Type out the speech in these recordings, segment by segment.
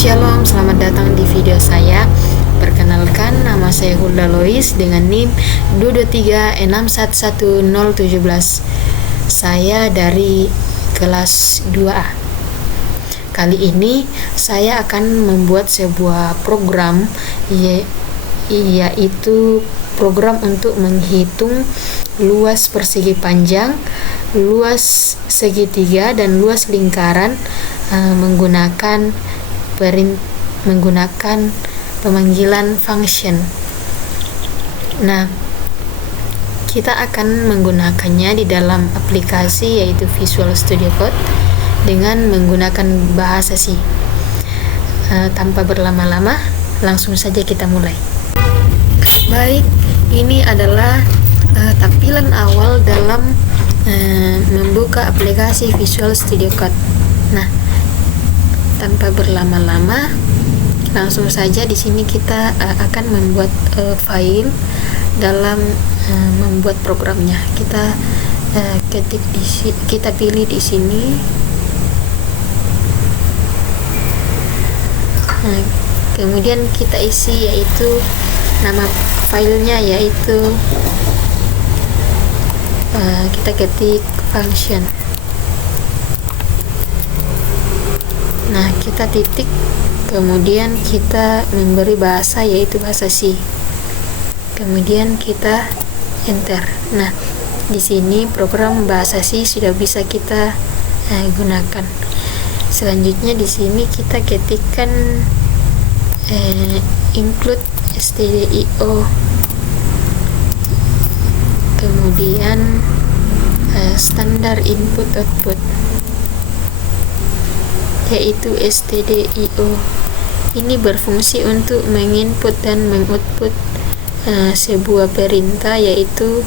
Shalom, selamat datang di video saya. Perkenalkan, nama saya Hulda Lois dengan NIM 223611017. Saya dari kelas 2A. Kali ini saya akan membuat sebuah program yaitu program untuk menghitung luas persegi panjang, luas segitiga, dan luas lingkaran menggunakan pemanggilan function. Nah, kita akan menggunakannya di dalam aplikasi yaitu Visual Studio Code dengan menggunakan bahasa C. Tanpa berlama-lama, langsung saja kita mulai. Baik, ini adalah tampilan awal dalam membuka aplikasi Visual Studio Code. Nah, tanpa berlama-lama, langsung saja di sini kita akan membuat file dalam membuat programnya. Kita ketik di sini, kita pilih di sini. Nah, kemudian kita isi yaitu nama filenya yaitu kita ketik function. Nah, kita titik, kemudian kita memberi bahasa yaitu bahasa C. Kemudian kita enter. Nah, di sini program bahasa C sudah bisa kita gunakan. Selanjutnya di sini kita ketikkan include stdio. Kemudian standar input output yaitu stdio. Ini berfungsi untuk menginput dan mengoutput sebuah perintah yaitu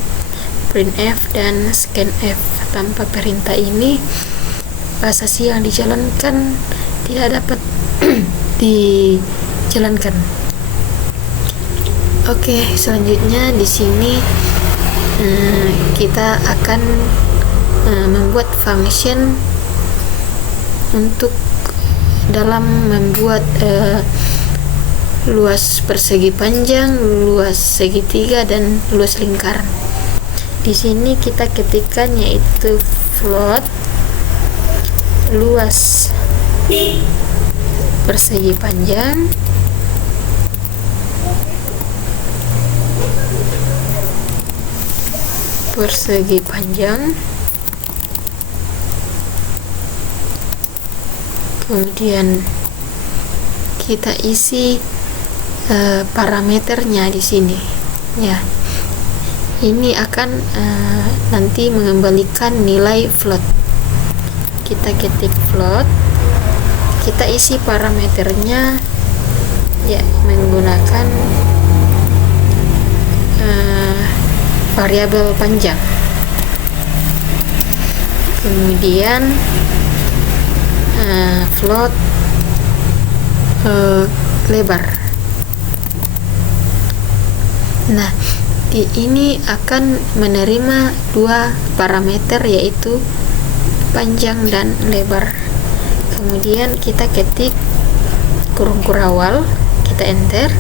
printf dan scanf. Tanpa perintah ini, bahasa C yang dijalankan tidak dapat dijalankan. Oke, selanjutnya di sini kita akan membuat function untuk dalam membuat luas persegi panjang, luas segitiga, dan luas lingkaran. Di sini kita ketikkan yaitu float luas persegi panjang kemudian kita isi parameternya di sini ya. Ini akan nanti mengembalikan nilai float. Kita ketik float, kita isi parameternya ya menggunakan variabel panjang. Kemudian float lebar. Nah, ini akan menerima dua parameter yaitu panjang dan lebar. Kemudian kita ketik kurung kurawal, kita enter.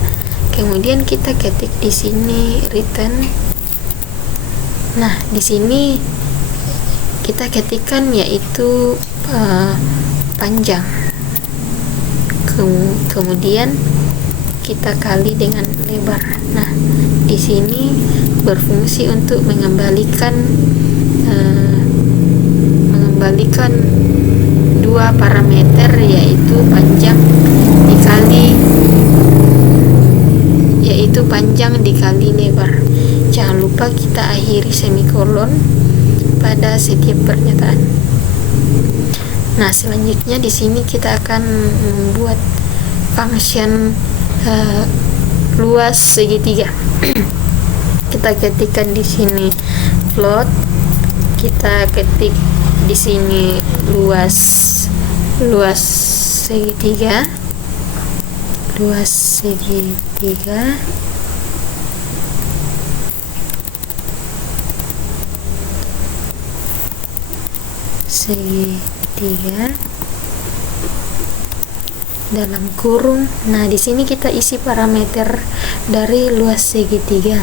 Kemudian kita ketik di sini return. Nah, di sini kita ketikkan yaitu panjang. Kemudian kita kali dengan lebar. Nah, di sini berfungsi untuk mengembalikan dua parameter yaitu panjang dikali lebar. Jangan lupa kita akhiri semikolon pada setiap pernyataan. Nah, selanjutnya di sini kita akan membuat function luas segitiga. Kita ketikkan di sini float, kita ketik di sini luas segitiga, dalam kurung. Nah, di sini kita isi parameter dari luas segitiga.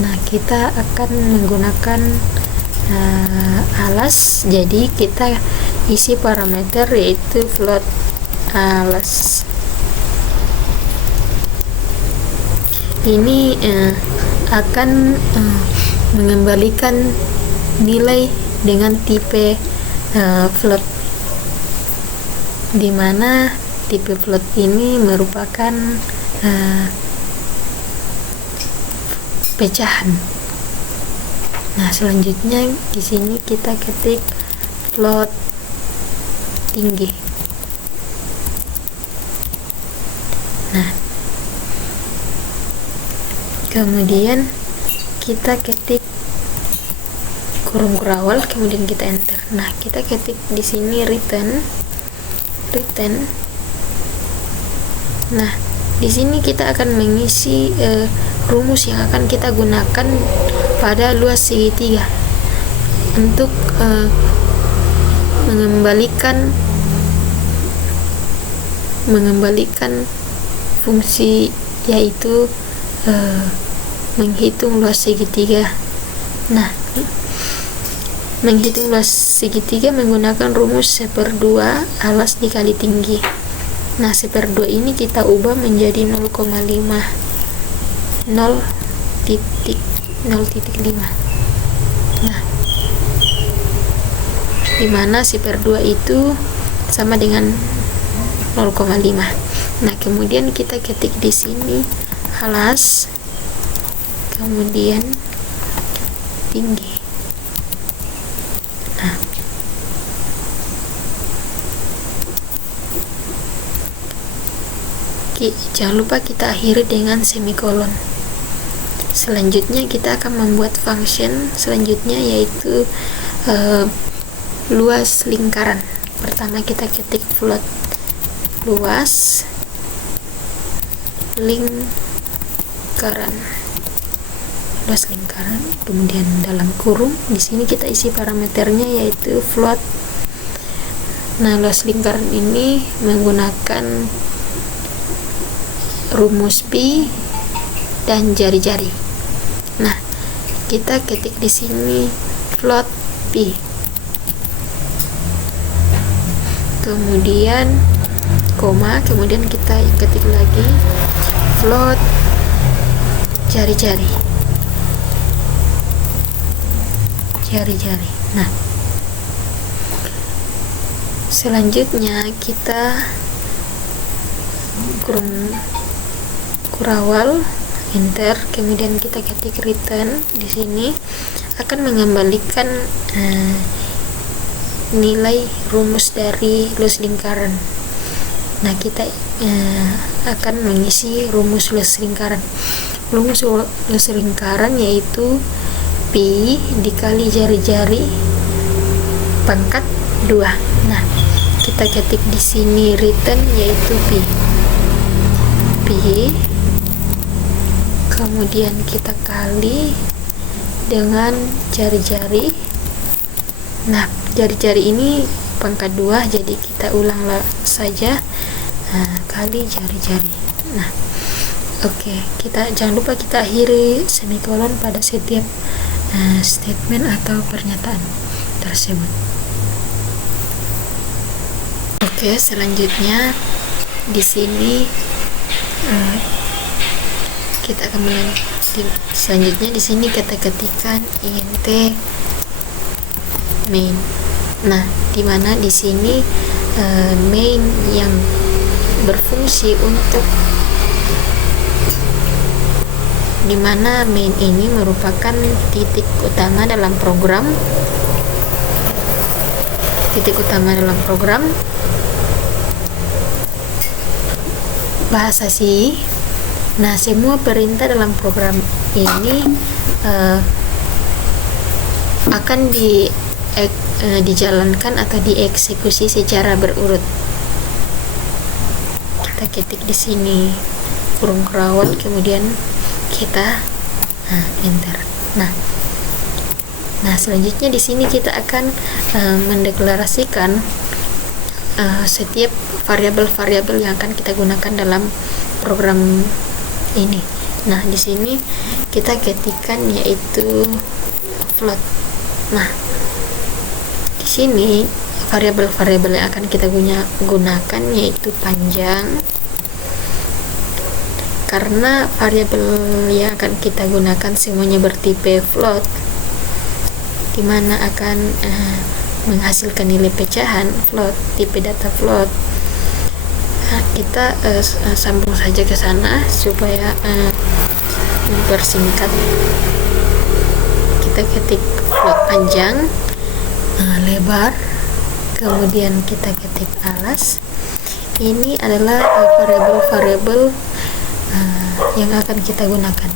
Nah, kita akan menggunakan alas, jadi kita isi parameter yaitu float alas. Ini akan mengembalikan nilai dengan tipe float, dimana tipe float ini merupakan pecahan. Nah, selanjutnya di sini kita ketik float tinggi. Nah, kemudian kita ketik kurung kurawal, kemudian kita enter. Nah, kita ketik di sini return. Nah, di sini kita akan mengisi rumus yang akan kita gunakan pada luas segitiga untuk mengembalikan fungsi, yaitu menghitung luas segitiga. Nah, menghitung luas segitiga menggunakan rumus 1/2 alas dikali tinggi. Nah, 1/2 ini kita ubah menjadi 0,5, 0,5. Nah, dimana 1/2 itu sama dengan 0,5. Nah, kemudian kita ketik di sini alas, kemudian tinggi. Nah, jangan lupa kita akhiri dengan semikolon. Selanjutnya kita akan membuat function selanjutnya, yaitu luas lingkaran. Pertama kita ketik float luas lingkaran, kemudian dalam kurung di sini kita isi parameternya yaitu float. Nah, luas lingkaran ini menggunakan rumus pi dan jari-jari. Nah, kita ketik di sini float pi, kemudian koma, kemudian kita ketik lagi float jari-jari. Nah, selanjutnya kita kurung kurawal, enter, kemudian kita ketik return. Di sini akan mengembalikan nilai rumus dari luas lingkaran. Nah, kita akan mengisi rumus luas lingkaran. Rumus luas lingkaran yaitu pi dikali jari-jari pangkat 2. Nah, kita ketik di sini return yaitu pi, kemudian kita kali dengan jari-jari. Nah, jari-jari ini pangkat 2, jadi kita ulang saja, kali jari-jari. Nah, oke, kita jangan lupa kita akhiri semikolon pada setiap statement atau pernyataan tersebut. Oke, selanjutnya di sini kita akan selanjutnya di sini kita ketikkan int main. Nah, dimana di sini main yang berfungsi untuk dimana main ini merupakan titik utama dalam program bahasa C. Nah, semua perintah dalam program ini akan dijalankan atau dieksekusi secara berurut. Kita ketik di sini kurung kurawal, kemudian kita enter. Nah, selanjutnya di sini kita akan mendeklarasikan setiap variabel-variabel yang akan kita gunakan dalam program ini. Nah, di sini kita ketikkan yaitu float. Nah, di sini variabel-variabel yang akan kita gunakan yaitu panjang. Karena variabel yang akan kita gunakan semuanya bertipe float, dimana akan menghasilkan nilai pecahan float, tipe data float. Nah, kita sambung saja ke sana supaya mempersingkat. Kita ketik float panjang, lebar, kemudian kita ketik alas. Ini adalah variabel-variabel yang akan kita gunakan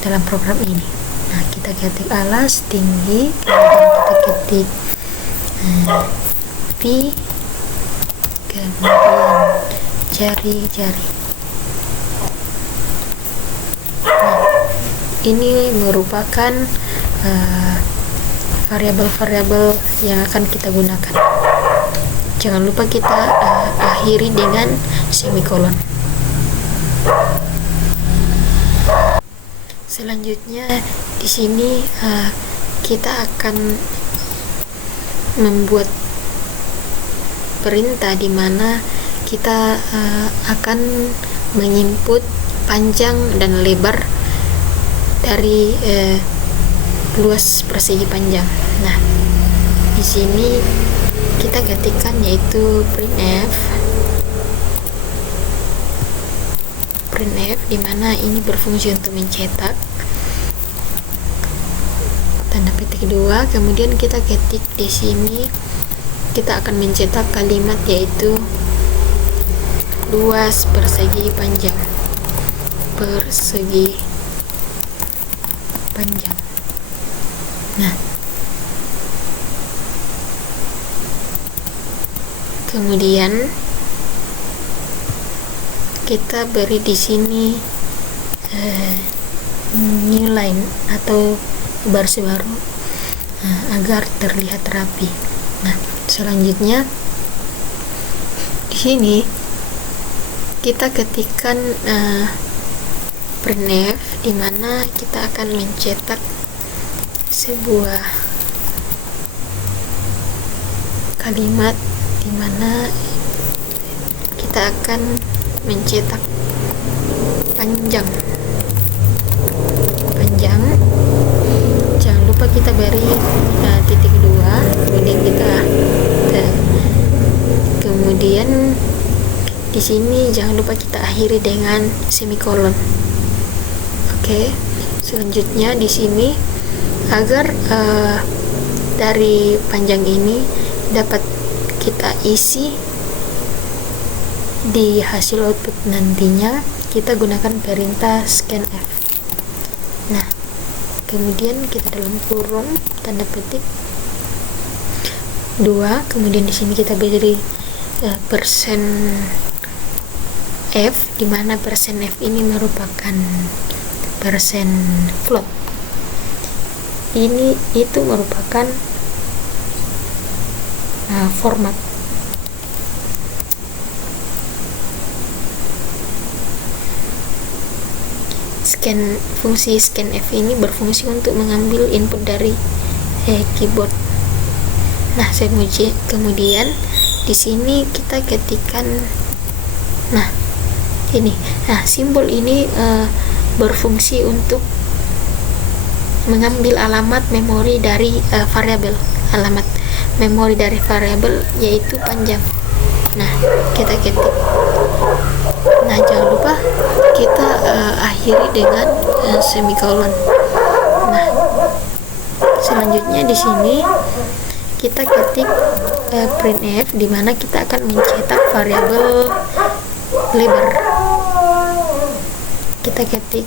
dalam program ini. Nah, kita ketik alas tinggi, kemudian kita ketik V, kemudian jari-jari. Nah, ini merupakan variabel-variabel yang akan kita gunakan. Jangan lupa kita akhiri dengan semikolon. Selanjutnya di sini kita akan membuat perintah di mana kita akan menginput panjang dan lebar dari luas persegi panjang. Nah, di sini kita ketikkan yaitu printf di mana ini berfungsi untuk mencetak, tanda petik 2, kemudian kita ketik di sini kita akan mencetak kalimat yaitu luas persegi panjang. Nah, kemudian kita beri di sini new line atau baris baru agar terlihat rapi. Nah, selanjutnya di sini kita ketikkan printf di mana kita akan mencetak sebuah kalimat di mana kita akan mencetak panjang. Jangan lupa kita beri titik 2, kemudian di sini jangan lupa kita akhiri dengan semikolon. Oke. Selanjutnya di sini agar dari panjang ini dapat kita isi di hasil output nantinya, kita gunakan perintah scanf. Nah, kemudian kita dalam kurung tanda petik 2, kemudian di sini kita beri persen %f, di mana persen %f ini merupakan persen float. Itu merupakan format. Fungsi scanf ini berfungsi untuk mengambil input dari keyboard. Nah, kemudian di sini kita ketikkan simbol ini berfungsi untuk mengambil alamat memori dari variabel. Alamat memori dari variabel yaitu panjang. Nah, kita ketik. Nah, jangan lupa kita akhiri dengan semikolon. Nah, selanjutnya di sini kita ketik printf di mana kita akan mencetak variabel lebar. Kita ketik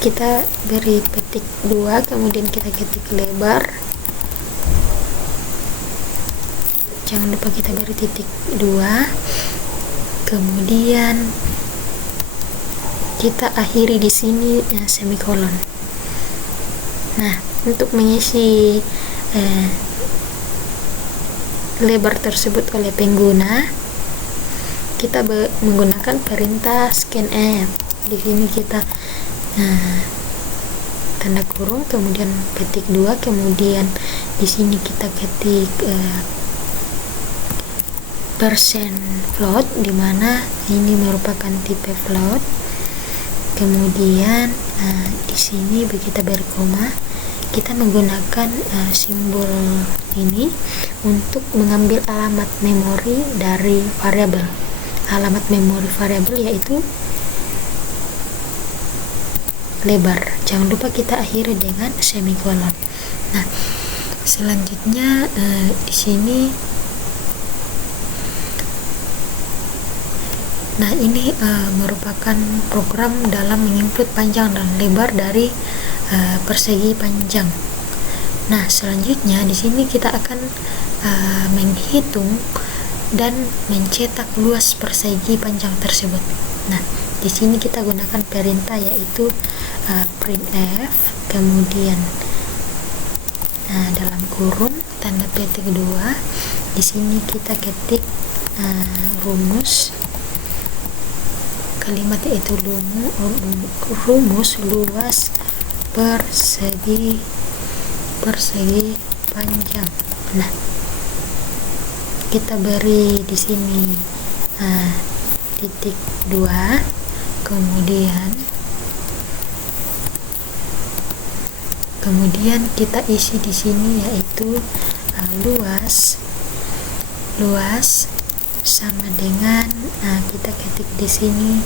kita beri petik 2, kemudian kita ketik lebar. Jangan lupa kita beri titik 2, kemudian kita akhiri di sini semikolon. Nah, untuk mengisi lebar tersebut oleh pengguna, kita menggunakan perintah scanf. Di sini kita tanda kurung, kemudian ketik 2, kemudian di sini kita ketik persen float, dimana ini merupakan tipe float. Kemudian di sini kita beri koma, kita menggunakan simbol ini untuk mengambil alamat memori dari variabel. Alamat memori variabel yaitu lebar. Jangan lupa kita akhiri dengan semikolon. Nah, selanjutnya di sini, nah ini merupakan program dalam menginput panjang dan lebar dari persegi panjang. Nah, selanjutnya di sini kita akan menghitung dan mencetak luas persegi panjang tersebut. Nah, di sini kita gunakan perintah yaitu printf, kemudian dalam kurung tanda petik 2. Di sini kita ketik rumus kalimat yaitu rumus luas persegi panjang. Nah, kita beri di sini titik 2, kemudian kita isi di sini yaitu luas sama dengan kita ketik di sini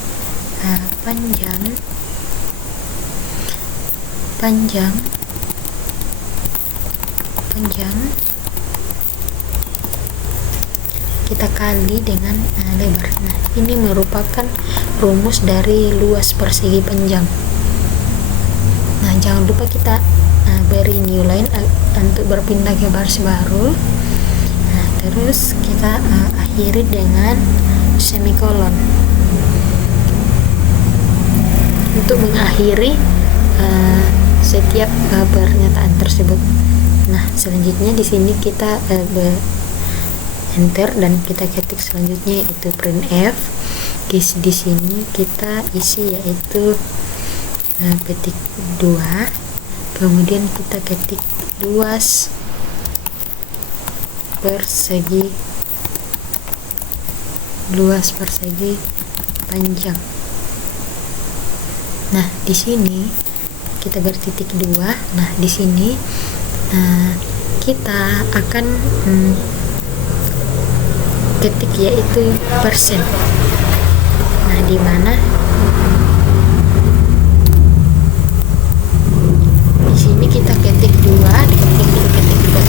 panjang kita kali dengan lebar. Nah, ini merupakan rumus dari luas persegi panjang. Nah, jangan lupa kita beri new line untuk berpindah ke baris baru. Nah, terus kita akhiri dengan semikolon untuk mengakhiri setiap pernyataan tersebut. Nah, selanjutnya di sini kita enter dan kita ketik selanjutnya yaitu printf. Di sini kita isi yaitu petik 2, kemudian kita ketik luas persegi panjang. Nah, di sini kita bertitik 2. Nah, di sini kita akan ketik yaitu persen. Nah, di mana di sini kita ketik 2, kemudian kita ketik 2.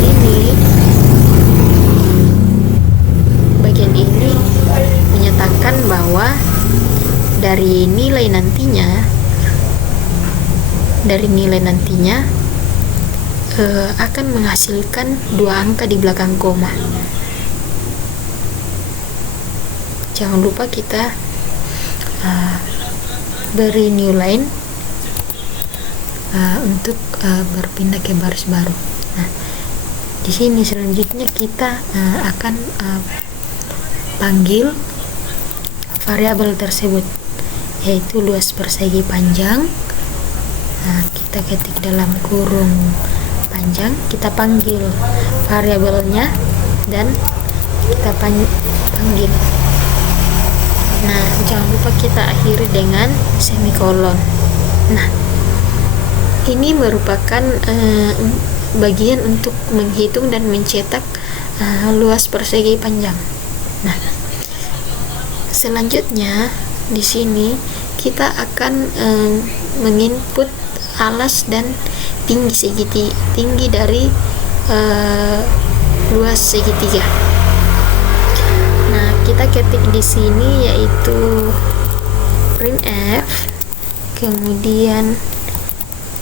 Ini bagian ini menyatakan bahwa dari nilai nantinya akan menghasilkan 2 angka di belakang koma. Jangan lupa kita beri new line untuk berpindah ke baris baru. Nah, di sini selanjutnya kita akan panggil variabel tersebut yaitu luas persegi panjang. Nah, kita ketik dalam kurung panjang, kita panggil variabelnya dan kita panggil. Nah, jangan lupa kita akhiri dengan semikolon. Nah, ini merupakan bagian untuk menghitung dan mencetak luas persegi panjang. Nah, selanjutnya di sini kita akan menginput alas dan tinggi dari luas segitiga. Nah, kita ketik di sini yaitu printf, kemudian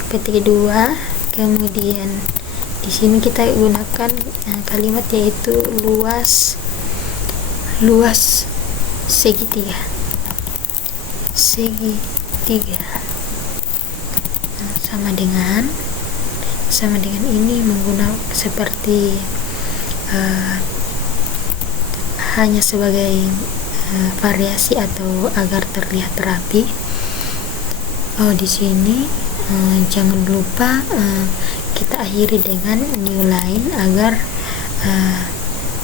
petik 2, kemudian di sini kita gunakan kalimat yaitu luas segitiga. Nah, sama dengan ini menggunakan seperti uh, hanya sebagai variasi atau agar terlihat rapi. Di sini jangan lupa kita akhiri dengan new line agar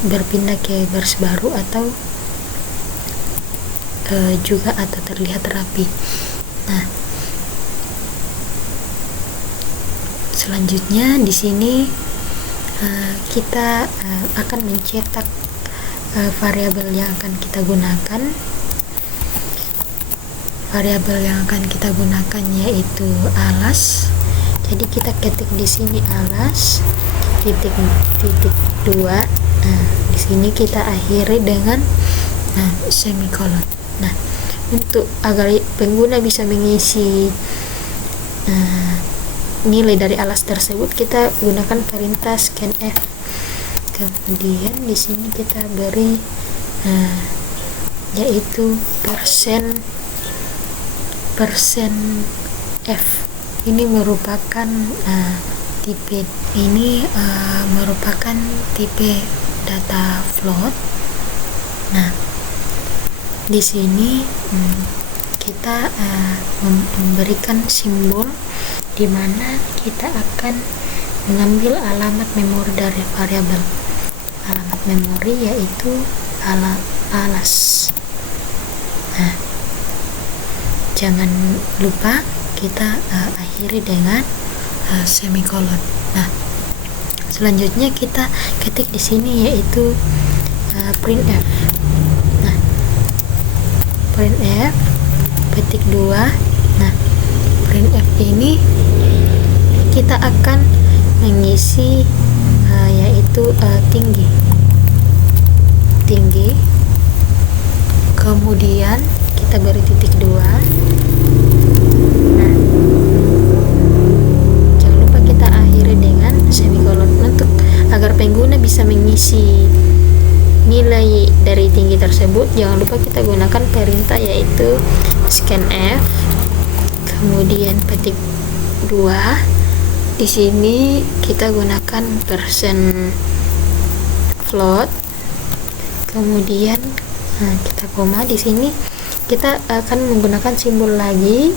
berpindah ke baris baru atau juga atau terlihat rapi. Nah, selanjutnya di sini kita akan mencetak variabel yang akan kita gunakan. Variabel yang akan kita gunakan yaitu alas. Jadi kita ketik di sini alas titik 2. Di sini kita akhiri dengan semikolon. Nah, untuk agar pengguna bisa mengisi nilai dari alas tersebut, kita gunakan perintah scanf. Kemudian di sini kita beri yaitu persen F. Ini merupakan merupakan tipe data float. Nah, di sini kita memberikan simbol di mana kita akan mengambil alamat memori dari variabel. Alamat memori yaitu alas. Nah, jangan lupa kita akhiri dengan semikolon. Nah, selanjutnya kita ketik di sini yaitu printf. Nah, printf petik 2. Nah, printf ini kita akan mengisi yaitu tinggi, kemudian kita beri titik 2. Nah, jangan lupa kita akhiri dengan semikolon. Untuk agar pengguna bisa mengisi nilai dari tinggi tersebut, jangan lupa kita gunakan perintah yaitu scanf, kemudian petik 2. Di sini kita gunakan persen float, kemudian kita koma. Di sini kita akan menggunakan simbol lagi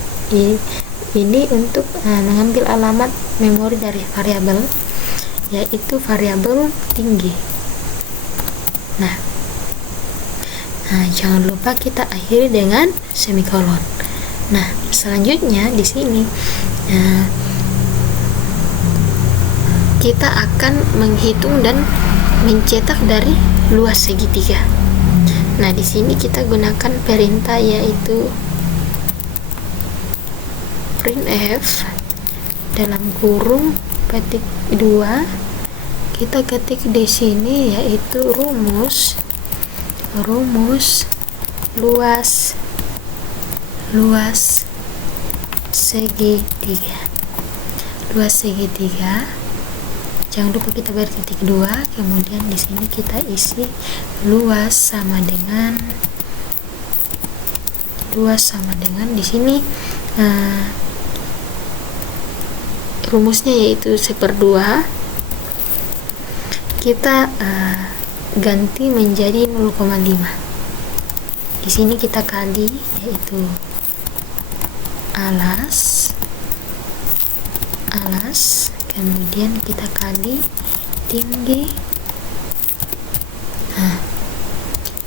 ini untuk mengambil alamat memori dari variabel yaitu variabel tinggi. Nah, jangan lupa kita akhiri dengan semikolon. Nah, selanjutnya di sini kita akan menghitung dan mencetak dari luas segitiga. Nah, di sini kita gunakan perintah yaitu printf dalam kurung petik 2. Kita ketik di sini yaitu rumus luas segitiga. Jangan lupa kita beri titik 2, kemudian di sini kita isi luas sama dengan di sini rumusnya yaitu 1/2. Kita ganti menjadi 0,5. Di sini kita kali yaitu alas, kemudian kita kali tinggi.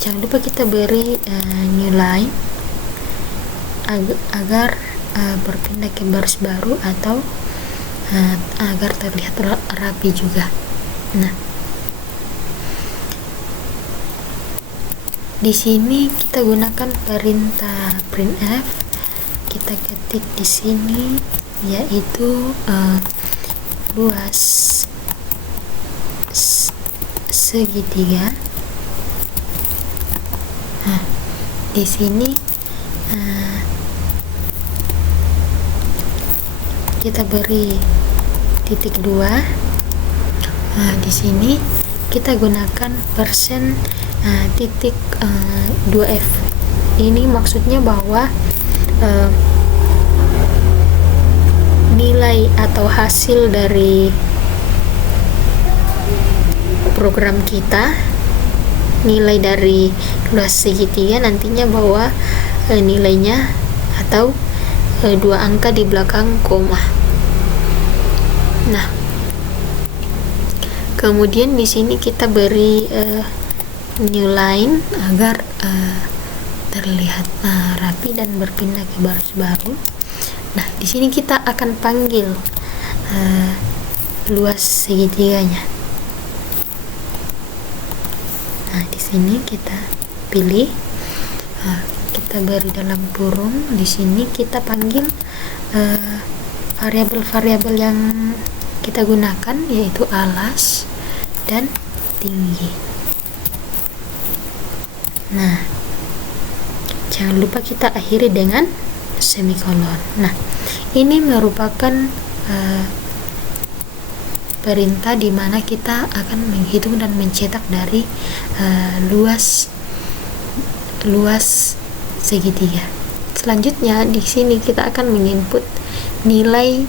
Jangan lupa kita beri new line agar berpindah ke baris baru atau agar terlihat rapi juga. Nah, di sini kita gunakan perintah printf. Kita ketik di sini yaitu luas segitiga. Nah, di sini kita beri titik 2. Di sini kita gunakan persen titik 2f. Ini maksudnya bahwa nilai atau hasil dari program kita, nilai dari luas segitiga nantinya bahwa nilainya atau dua angka di belakang koma. Nah, kemudian di sini kita beri new line agar terlihat rapi dan berpindah ke baris baru. Nah, di sini kita akan panggil luas segitiganya. Nah, di sini kita pilih, kita beri dalam kurung. Di sini kita panggil variabel-variabel yang kita gunakan, yaitu alas dan tinggi. Nah, jangan lupa kita akhiri dengan semikolon. Nah, ini merupakan perintah di mana kita akan menghitung dan mencetak dari luas segitiga. Selanjutnya di sini kita akan menginput nilai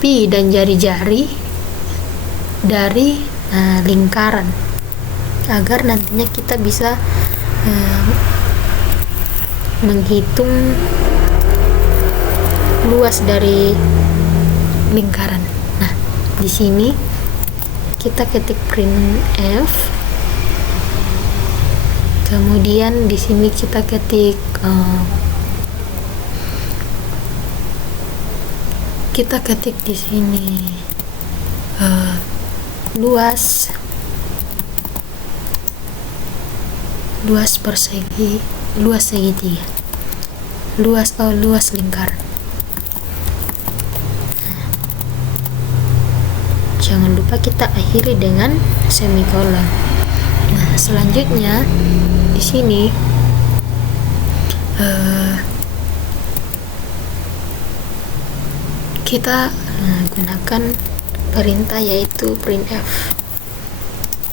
pi dan jari-jari dari lingkaran agar nantinya kita bisa menghitung luas dari lingkaran. Nah, di sini kita ketik print f, kemudian di sini kita ketik di sini luas persegi, luas segitiga, luas lingkaran. Jangan lupa kita akhiri dengan semikolon. Nah, selanjutnya di sini kita gunakan perintah yaitu printf.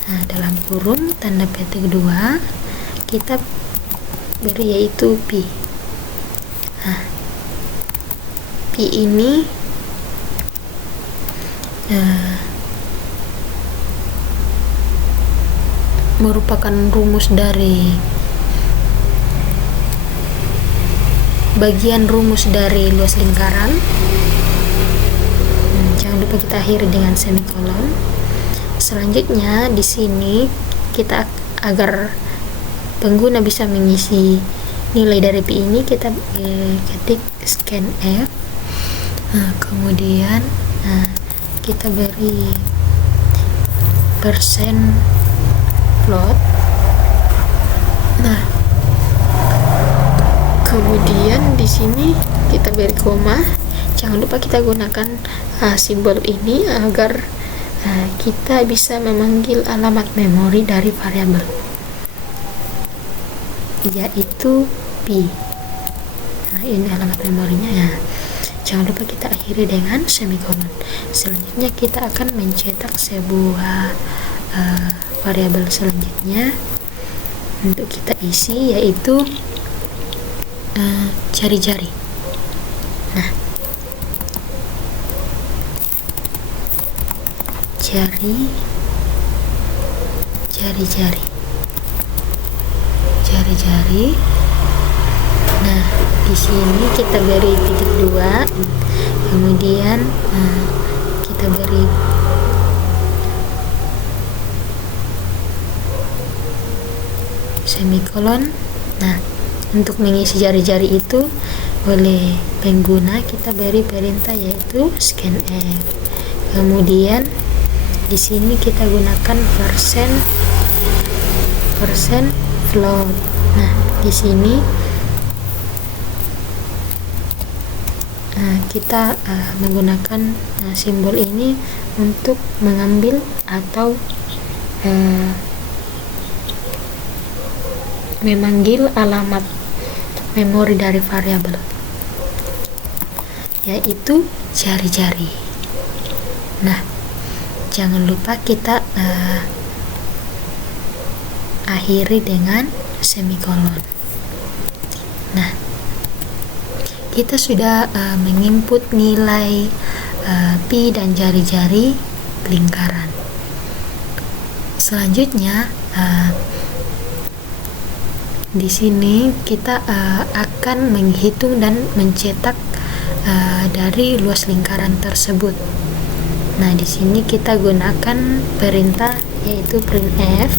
Nah, dalam kurung tanda petik 2 kita beri yaitu pi. Nah, pi ini merupakan rumus dari bagian rumus dari luas lingkaran. Jangan lupa kita akhiri dengan semikolon. Selanjutnya di sini kita agar pengguna bisa mengisi nilai dari pi ini, kita ketik scanf. Kemudian kita beri persen float. Nah, kemudian di sini kita beri koma. Jangan lupa kita gunakan simbol ini agar kita bisa memanggil alamat memori dari variabel, yaitu pi. Nah, ini alamat memorinya ya. Jangan lupa kita akhiri dengan semikolon. Selanjutnya kita akan mencetak sebuah variabel selanjutnya untuk kita isi, yaitu jari-jari. Nah, jari-jari. Nah, di sini kita beri titik 2, kemudian kita beri semikolon. Nah, untuk mengisi jari-jari itu oleh pengguna kita beri perintah yaitu scanf. Kemudian di sini kita gunakan persen float. Nah, di sini kita menggunakan simbol ini untuk mengambil atau memanggil alamat memori dari variabel, yaitu jari-jari. Nah, jangan lupa kita akhiri dengan semikolon. Nah, kita sudah menginput nilai pi dan jari-jari lingkaran. Selanjutnya di sini kita akan menghitung dan mencetak dari luas lingkaran tersebut. Nah, di sini kita gunakan perintah yaitu printf.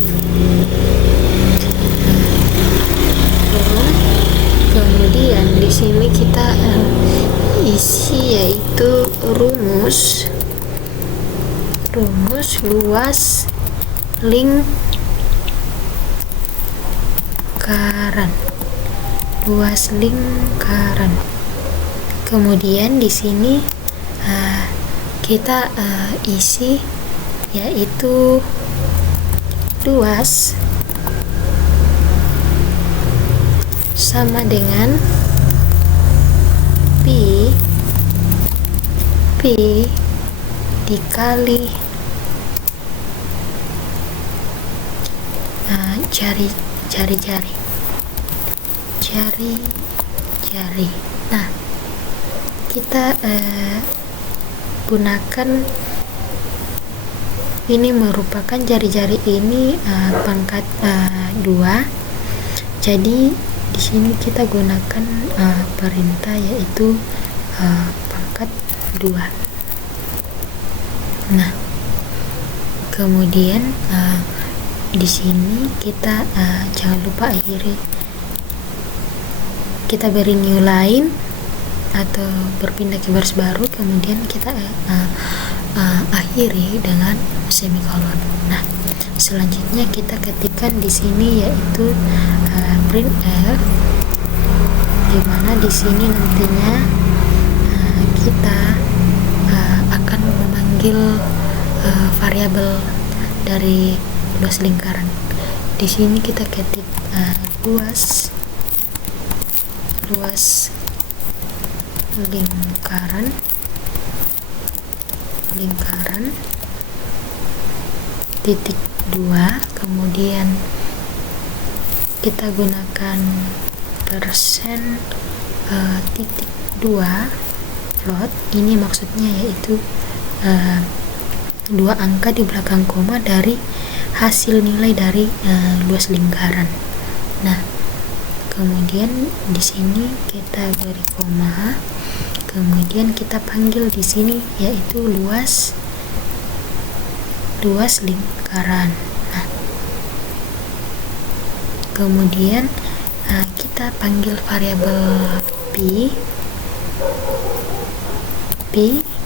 Kemudian di sini kita isi yaitu rumus luas lingkaran. Kemudian di sini kita isi yaitu luas sama dengan pi dikali jari. Nah, kita gunakan ini merupakan jari-jari ini pangkat 2. Jadi di sini kita gunakan perintah yaitu pangkat 2. Nah, kemudian di sini kita jangan lupa akhiri, kita beri new line atau berpindah ke baris baru, kemudian kita akhiri dengan semikolon. Nah, selanjutnya kita ketikkan di sini yaitu printf, di mana di sini nantinya kita akan memanggil variabel dari luas lingkaran. Di sini kita ketik luas lingkaran titik 2, kemudian kita gunakan persen titik 2 float. Ini maksudnya yaitu 2 angka di belakang koma dari hasil nilai dari luas lingkaran. Nah, kemudian di sini kita beri koma, kemudian kita panggil di sini yaitu luas lingkaran. Nah, kemudian kita panggil variabel pi,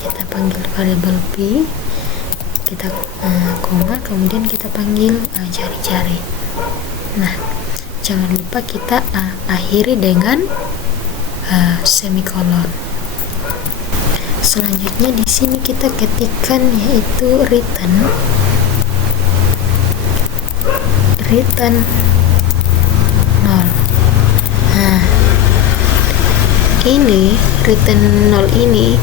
kita panggil variabel pi, kita koma, kemudian kita panggil jari-jari. Nah, jangan lupa kita akhiri dengan semikolon. Selanjutnya di sini kita ketikkan yaitu return 0. Nah, ini return 0 ini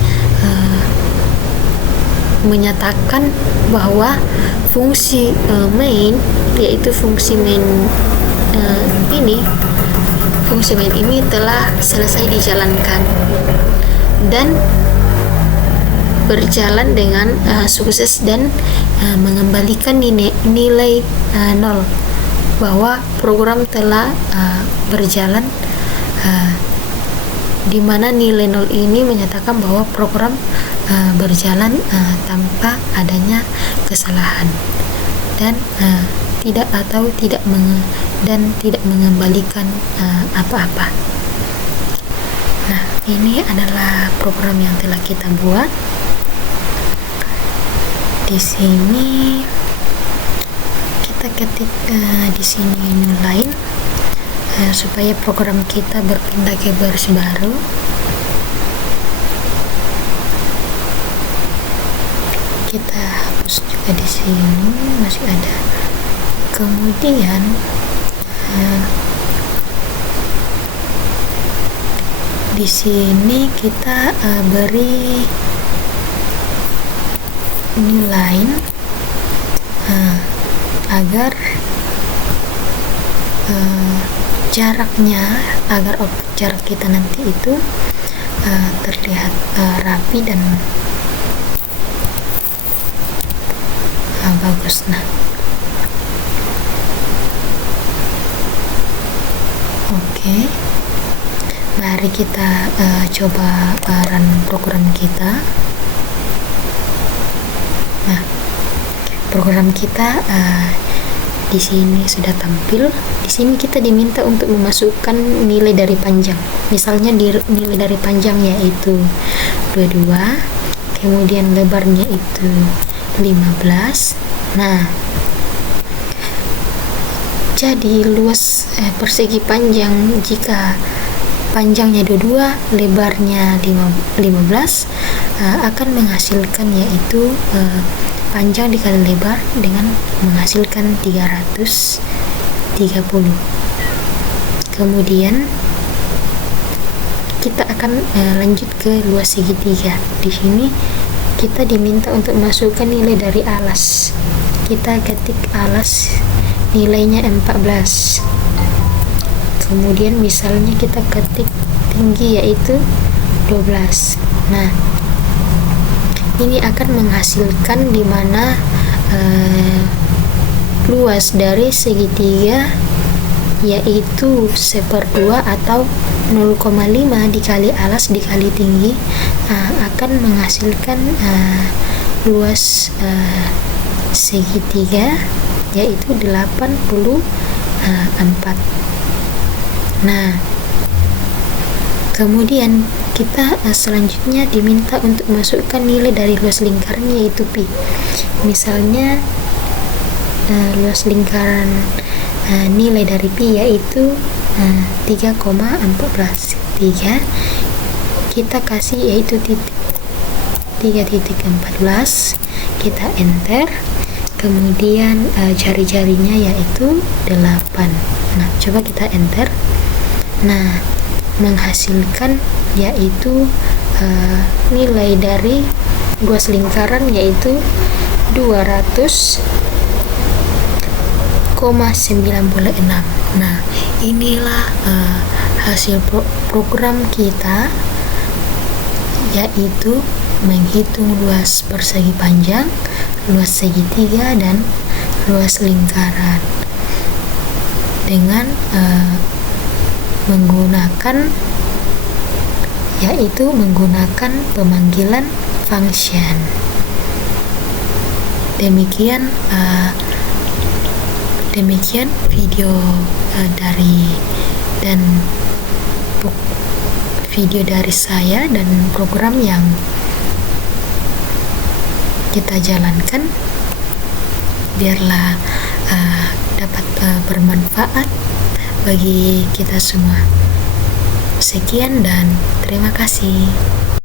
menyatakan bahwa fungsi main, yaitu fungsi main ini telah selesai dijalankan dan berjalan dengan sukses dan mengembalikan nilai 0, bahwa program telah berjalan, di mana nilai 0 ini menyatakan bahwa program berjalan tanpa adanya kesalahan dan tidak mengembalikan apa-apa. Nah, ini adalah program yang telah kita buat. Di sini kita ketik di sini new line supaya program kita berpindah ke baris baru. Kita hapus juga di sini, masih ada. Kemudian di sini kita beri new line agar jaraknya, agar output jarak kita nanti itu terlihat rapi dan bagus. Nah, oke, mari kita coba run program kita. Nah, program kita di sini sudah tampil. Di sini kita diminta untuk memasukkan nilai dari panjang. Misalnya nilai dari panjang yaitu 22, kemudian lebarnya itu 15. Nah, jadi luas persegi panjang, jika panjangnya 22, lebarnya 15, akan menghasilkan yaitu panjang dikali lebar dengan menghasilkan 330. Kemudian kita akan lanjut ke luas segitiga. Di sini kita diminta untuk masukkan nilai dari alas. Kita ketik alas, nilainya 14. Kemudian misalnya kita ketik tinggi yaitu 12. Nah, ini akan menghasilkan di mana luas dari segitiga yaitu 1/2 atau 0,5 dikali alas dikali tinggi akan menghasilkan luas segitiga yaitu 84. Nah, kemudian kita selanjutnya diminta untuk masukkan nilai dari luas lingkaran yaitu pi. Misalnya luas lingkaran nilai dari pi yaitu 3,14. 3 kita kasih yaitu 3.14, kita enter. Kemudian jari-jarinya yaitu 8. Nah, coba kita enter. Nah, menghasilkan yaitu nilai dari luas lingkaran yaitu 200,96. Nah, inilah hasil program kita, yaitu menghitung luas persegi panjang, luas segitiga, dan luas lingkaran dengan menggunakan pemanggilan function. Demikian video dari saya dan program yang kita jalankan. Biarlah dapat bermanfaat bagi kita semua. Sekian dan terima kasih.